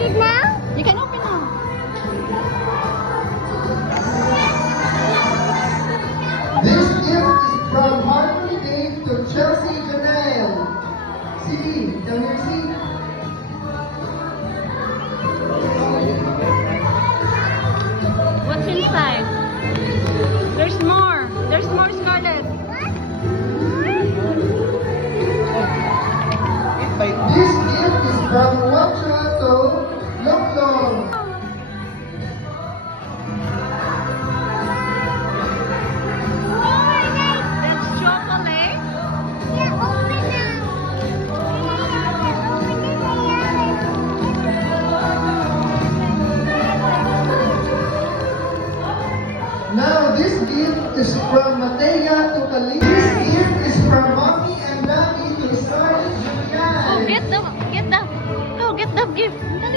it now? You can open now. This gift is from Harmony Dave to Chelsea Janelle. See, down here, see? What's inside? There's more. There's more, Scarlett. This gift is from Wachato Longlong. That's chocolate. Yeah, open now. Open it Now this gift is from Matea to Kali. This gift is from Mommy and Daddy to Scarlett Oh, Julian. get the gift.